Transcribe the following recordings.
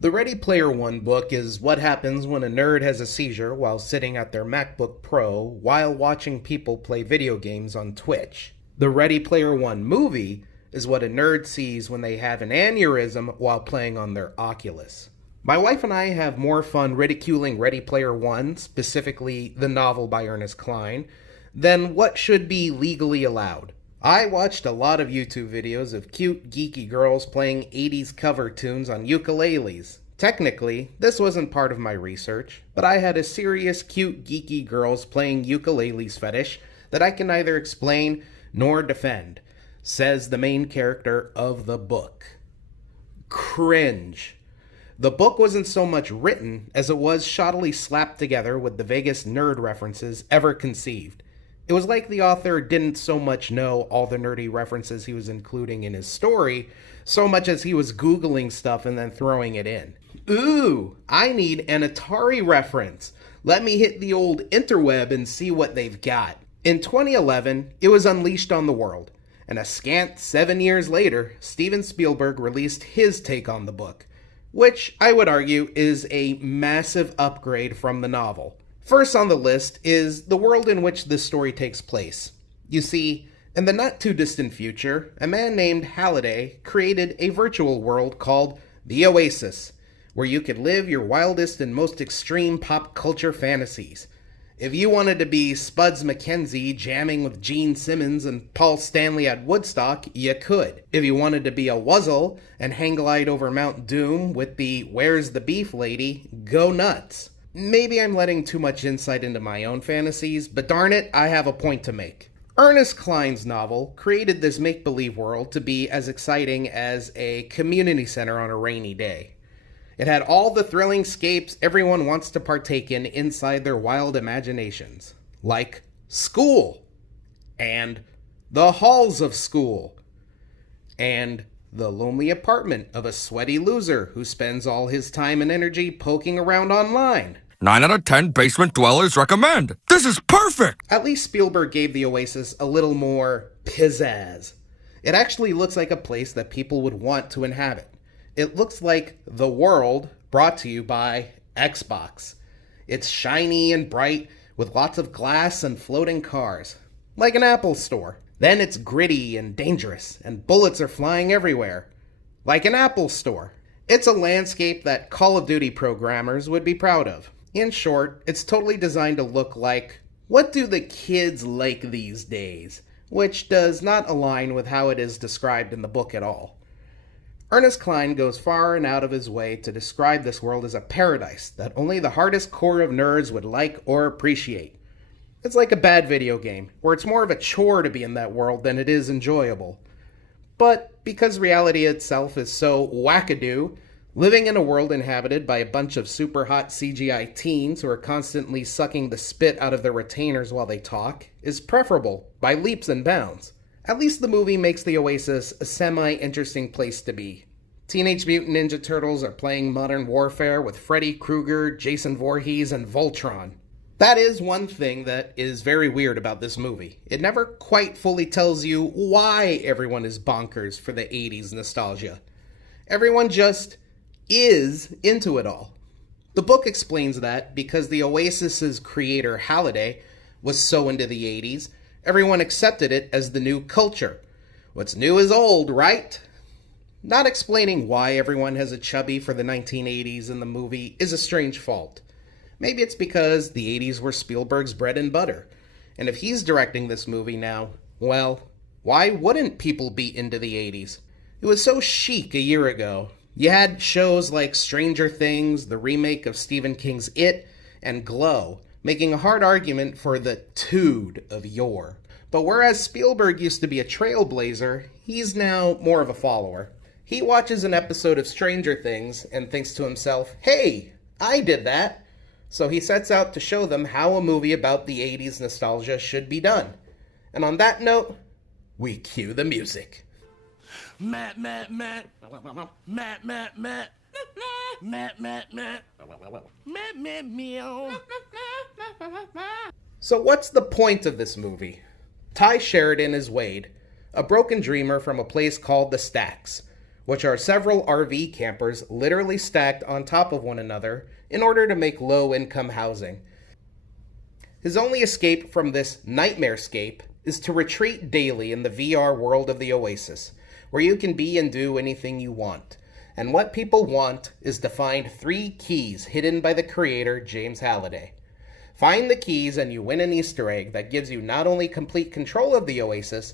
The Ready Player One book is what happens when a nerd has a seizure while sitting at their MacBook Pro while watching people play video games on Twitch. The Ready Player One movie is what a nerd sees when they have an aneurysm while playing on their Oculus. My wife and I have more fun ridiculing Ready Player One, specifically the novel by Ernest Cline, than what should be legally allowed. I watched a lot of YouTube videos of cute, geeky girls playing 80s cover tunes on ukuleles. Technically, this wasn't part of my research, but I had a serious, cute, geeky girls playing ukuleles fetish that I can neither explain nor defend, says the main character of the book. Cringe. The book wasn't so much written as it was shoddily slapped together with the vaguest nerd references ever conceived. It was like the author didn't so much know all the nerdy references he was including in his story, so much as he was Googling stuff and then throwing it in. Ooh, I need an Atari reference. Let me hit the old interweb and see what they've got. In 2011, it was unleashed on the world, and a scant 7 years later, Steven Spielberg released his take on the book, which I would argue is a massive upgrade from the novel. First on the list is the world in which this story takes place. You see, in the not-too-distant future, a man named Halliday created a virtual world called the Oasis, where you could live your wildest and most extreme pop culture fantasies. If you wanted to be Spuds MacKenzie jamming with Gene Simmons and Paul Stanley at Woodstock, you could. If you wanted to be a wuzzle and hang glide over Mount Doom with the Where's the Beef Lady, go nuts. Maybe I'm letting too much insight into my own fantasies, but darn it, I have a point to make. Ernest Cline's novel created this make-believe world to be as exciting as a community center on a rainy day. It had all the thrilling scapes everyone wants to partake in inside their wild imaginations, like school, and the halls of school, and the lonely apartment of a sweaty loser who spends all his time and energy poking around online. 9 out of 10 basement dwellers recommend. This is perfect! At least Spielberg gave the Oasis a little more pizzazz. It actually looks like a place that people would want to inhabit. It looks like the world brought to you by Xbox. It's shiny and bright with lots of glass and floating cars, like an Apple store. Then it's gritty and dangerous, and bullets are flying everywhere, like an Apple store. It's a landscape that Call of Duty programmers would be proud of. In short, it's totally designed to look like, what do the kids like these days? Which does not align with how it is described in the book at all. Ernest Cline goes far and out of his way to describe this world as a paradise that only the hardest core of nerds would like or appreciate. It's like a bad video game, where it's more of a chore to be in that world than it is enjoyable. But because reality itself is so wackadoo, living in a world inhabited by a bunch of super hot CGI teens who are constantly sucking the spit out of their retainers while they talk is preferable by leaps and bounds. At least the movie makes the Oasis a semi-interesting place to be. Teenage Mutant Ninja Turtles are playing Modern Warfare with Freddy Krueger, Jason Voorhees, and Voltron. That is one thing that is very weird about this movie. It never quite fully tells you why everyone is bonkers for the 80s nostalgia. Everyone just is into it all. The book explains that because the Oasis's creator Halliday was so into the 80s, everyone accepted it as the new culture. What's new is old, right? Not explaining why everyone has a chubby for the 1980s in the movie is a strange fault. Maybe it's because the 80s were Spielberg's bread and butter. And if he's directing this movie now, well, why wouldn't people be into the 80s? It was so chic a year ago. You had shows like Stranger Things, the remake of Stephen King's It, and Glow, making a hard argument for the tude of yore. But whereas Spielberg used to be a trailblazer, he's now more of a follower. He watches an episode of Stranger Things and thinks to himself, hey, I did that. So he sets out to show them how a movie about the 80s nostalgia should be done. And on that note, we cue the music. Matt, Matt, Matt. Matt, Matt, Matt. Matt, Matt, Matt. Matt, Matt, meow. So what's the point of this movie? Ty Sheridan is Wade, a broken dreamer from a place called the Stacks, which are several RV campers literally stacked on top of one another in order to make low-income housing. His only escape from this nightmarescape is to retreat daily in the VR world of the Oasis, where you can be and do anything you want. And what people want is to find 3 keys hidden by the creator, James Halliday. Find the keys and you win an Easter egg that gives you not only complete control of the Oasis,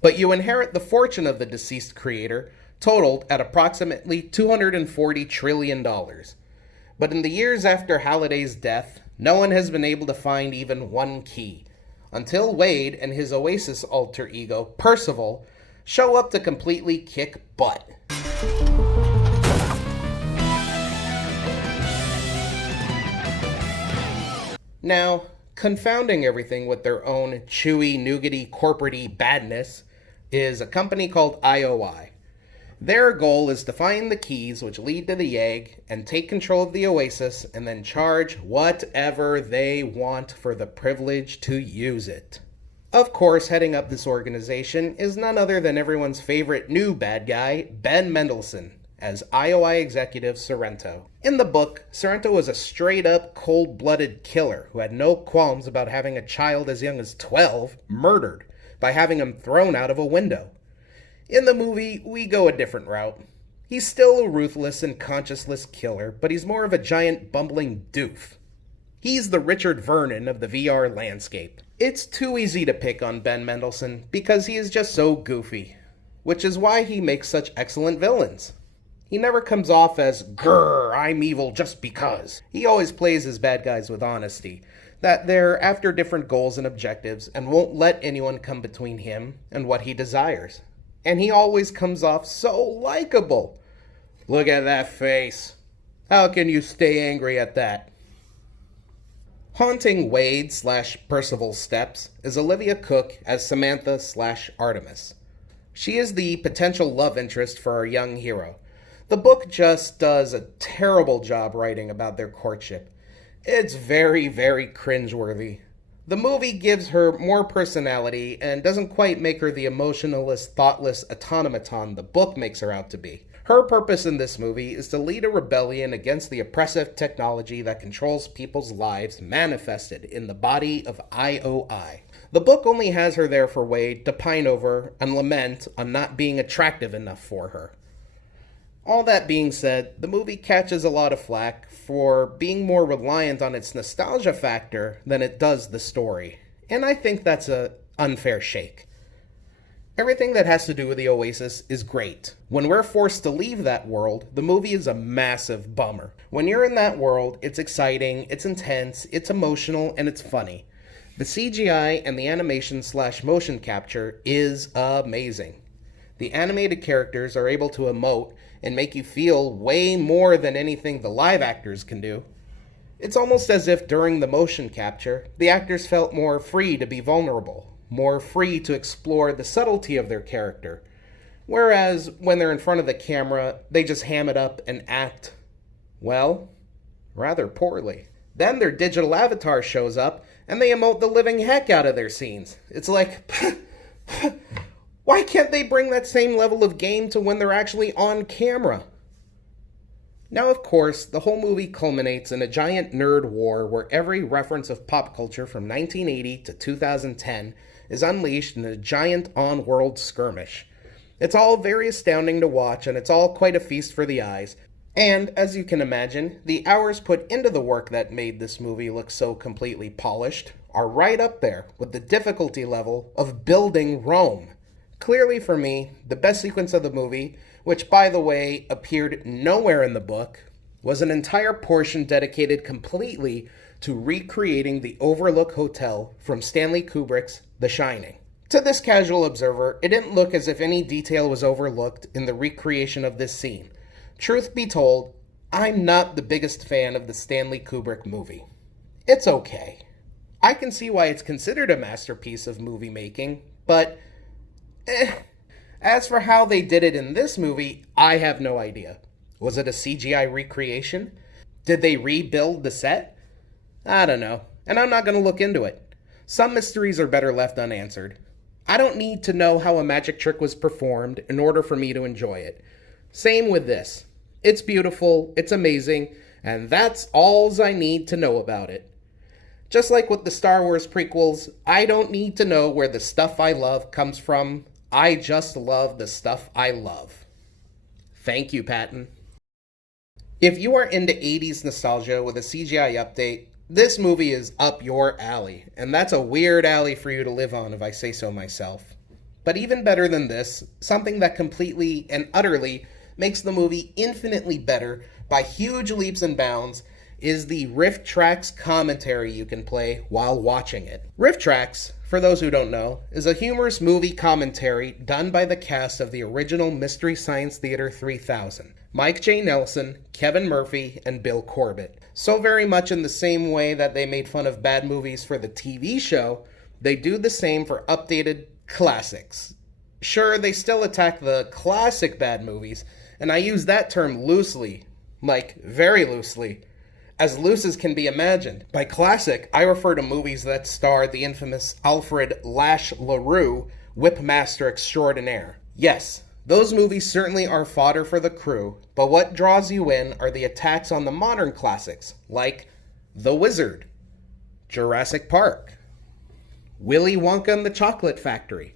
but you inherit the fortune of the deceased creator, totaled at approximately $240 trillion. But in the years after Halliday's death, no one has been able to find even 1 key, until Wade and his Oasis alter ego, Percival, show up to completely kick butt. Now, confounding everything with their own chewy, nougaty, corporate-y badness is a company called IOI. Their goal is to find the keys which lead to the egg and take control of the Oasis and then charge whatever they want for the privilege to use it. Of course, heading up this organization is none other than everyone's favorite new bad guy, Ben Mendelsohn, as IOI executive Sorrento. In the book, Sorrento was a straight-up, cold-blooded killer who had no qualms about having a child as young as 12 murdered by having him thrown out of a window. In the movie, we go a different route. He's still a ruthless and conscienceless killer, but he's more of a giant bumbling doof. He's the Richard Vernon of the VR landscape. It's too easy to pick on Ben Mendelsohn because he is just so goofy, which is why he makes such excellent villains. He never comes off as, grrr, I'm evil just because. He always plays his bad guys with honesty, that they're after different goals and objectives and won't let anyone come between him and what he desires. And he always comes off so likable. Look at that face. How can you stay angry at that? Haunting Wade/Percival's steps is Olivia Cooke as Samantha/Artemis. She is the potential love interest for our young hero. The book just does a terrible job writing about their courtship. It's very, very cringeworthy. The movie gives her more personality and doesn't quite make her the emotionless, thoughtless automaton the book makes her out to be. Her purpose in this movie is to lead a rebellion against the oppressive technology that controls people's lives manifested in the body of IOI. The book only has her there for Wade to pine over and lament on not being attractive enough for her. All that being said, the movie catches a lot of flack for being more reliant on its nostalgia factor than it does the story, and I think that's an unfair shake. Everything that has to do with the Oasis is great. When we're forced to leave that world, the movie is a massive bummer. When you're in that world, it's exciting, it's intense, it's emotional, and it's funny. The CGI and the animation/motion capture is amazing. The animated characters are able to emote and make you feel way more than anything the live actors can do. It's almost as if during the motion capture, the actors felt more free to be vulnerable, more free to explore the subtlety of their character. Whereas when they're in front of the camera, they just ham it up and act, well, rather poorly. Then their digital avatar shows up and they emote the living heck out of their scenes. It's like, why can't they bring that same level of game to when they're actually on camera? Now, of course, the whole movie culminates in a giant nerd war where every reference of pop culture from 1980 to 2010 is unleashed in a giant on-world skirmish. It's all very astounding to watch, and it's all quite a feast for the eyes. And, as you can imagine, the hours put into the work that made this movie look so completely polished are right up there with the difficulty level of building Rome. Clearly for me, the best sequence of the movie, which by the way appeared nowhere in the book, was an entire portion dedicated completely to recreating the Overlook Hotel from Stanley Kubrick's The Shining. To this casual observer, it didn't look as if any detail was overlooked in the recreation of this scene. Truth be told, I'm not the biggest fan of the Stanley Kubrick movie. It's okay. I can see why it's considered a masterpiece of movie making, but as for how they did it in this movie, I have no idea. Was it a CGI recreation? Did they rebuild the set? I don't know, and I'm not going to look into it. Some mysteries are better left unanswered. I don't need to know how a magic trick was performed in order for me to enjoy it. Same with this. It's beautiful, it's amazing, and that's alls I need to know about it. Just like with the Star Wars prequels, I don't need to know where the stuff I love comes from. I just love the stuff I love. Thank you, Patton. If you are into 80s nostalgia with a CGI update, this movie is up your alley, and that's a weird alley for you to live on if I say so myself. But even better than this, something that completely and utterly makes the movie infinitely better by huge leaps and bounds is the Riff Tracks commentary you can play while watching it. Riff Tracks, for those who don't know, is a humorous movie commentary done by the cast of the original Mystery Science Theater 3000. Mike J. Nelson, Kevin Murphy, and Bill Corbett. So very much in the same way that they made fun of bad movies for the TV show, they do the same for updated classics. Sure, they still attack the classic bad movies, and I use that term loosely, like very loosely, as loose as can be imagined. By classic, I refer to movies that star the infamous Alfred Lash LaRue, whipmaster extraordinaire. Yes, those movies certainly are fodder for the crew, but what draws you in are the attacks on the modern classics, like The Wizard, Jurassic Park, Willy Wonka and the Chocolate Factory,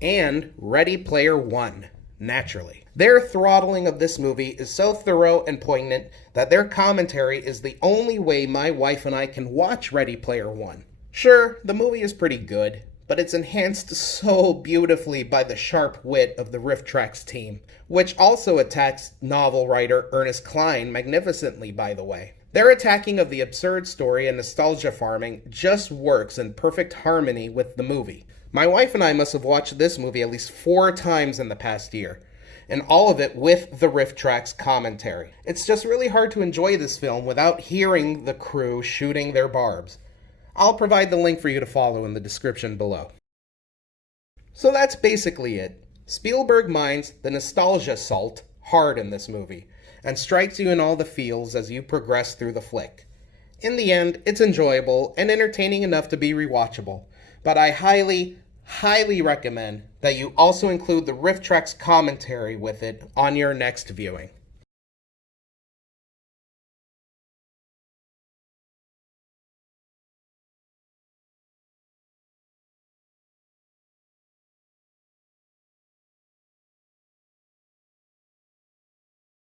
and Ready Player One, naturally. Their throttling of this movie is so thorough and poignant that their commentary is the only way my wife and I can watch Ready Player One. Sure, the movie is pretty good, but it's enhanced so beautifully by the sharp wit of the Riff Tracks team, which also attacks novel writer Ernest Cline magnificently, by the way. Their attacking of the absurd story and nostalgia farming just works in perfect harmony with the movie. My wife and I must have watched this movie at least 4 times in the past year, and all of it with the Riff Tracks commentary. It's just really hard to enjoy this film without hearing the crew shooting their barbs. I'll provide the link for you to follow in the description below. So that's basically it. Spielberg mines the nostalgia salt hard in this movie, and strikes you in all the feels as you progress through the flick. In the end, it's enjoyable and entertaining enough to be rewatchable, but I highly recommend that you also include the Riff Tracks commentary with it on your next viewing.